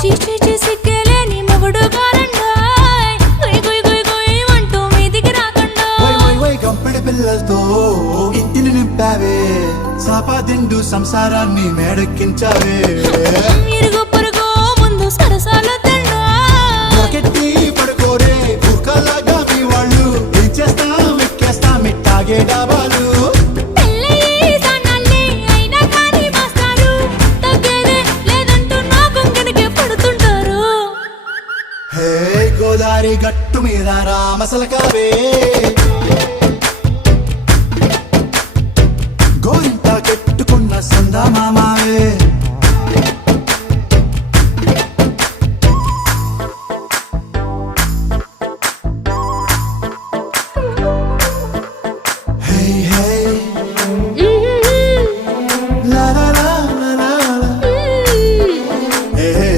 చీచి సిగ్గలేని మొగుడు గారండాయ్ గుయ్ గుయ్ గుయ్ గుయ్ అంటూ మీదికి రాకుండా కంపెడి పిల్లలతో ఇంటిని నింపావే సాపాదిండు సంసారాన్ని మేడెక్కించావే ఇరుగు పొరుగు ముందు సరసాల తండా రాకెట్టి పడుకోరే కుక్కలాగా మీ వాళ్ళు ఏం చేస్తాం ఎక్కేస్తాం ఇట్టాగే డాబాలు పెళ్ళయి సన్నాళ్ళే అయినా కానీ మాస్తారు తగ్గేదే లేదంటూ నా కొంగడికే పడుతుంటారు హే గోదారి గట్టు మీద రామసలకావే